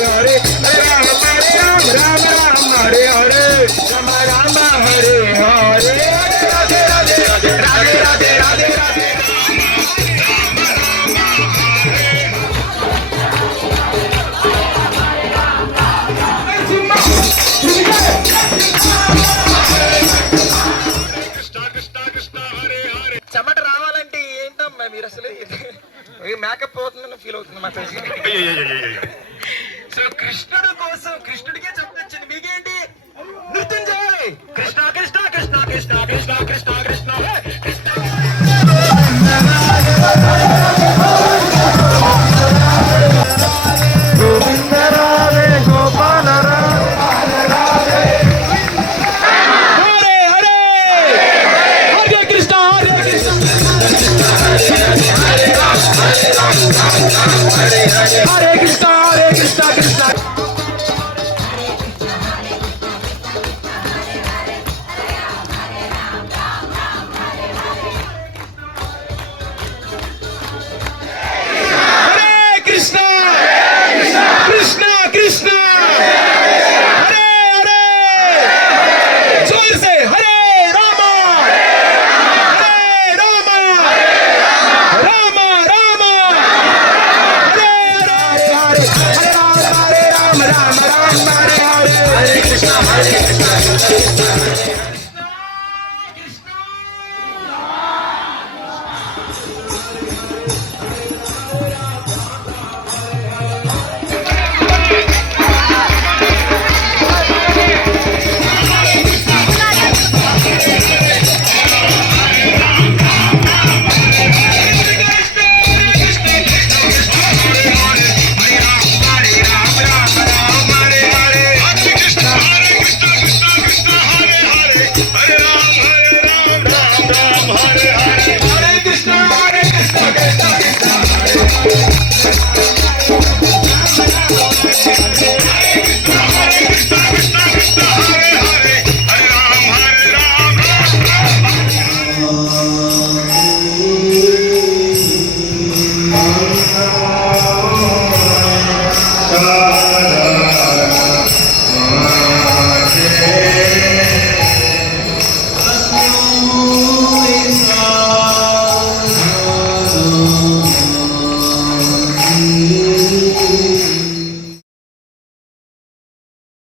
हरे राम राम राम हरे हरे राम राम हरे हरे राधे राधे राधे राधे राधे राधे राधे చెమట రావాలంటే ఏంటమ్మా మీరు అసలు మేకప్ అవుతుందని ఫీల్ అవుతుంది మా సో కృష్ణుడు కోసం కృష్ణుడికే చెప్తొచ్చింది మీకేంటి నృత్యం చేయాలి కృష్ణ కృష్ణ కృష్ణ కృష్ణ కృష్ణ కృష్ణ కృష్ణ గోవింద రాధే Gopala Hare Krishna Krishna Hare Krishna Krishna Krishna Hare Hare जोर से Hare Rama Hare Rama Rama Rama Hare Krishna Krishna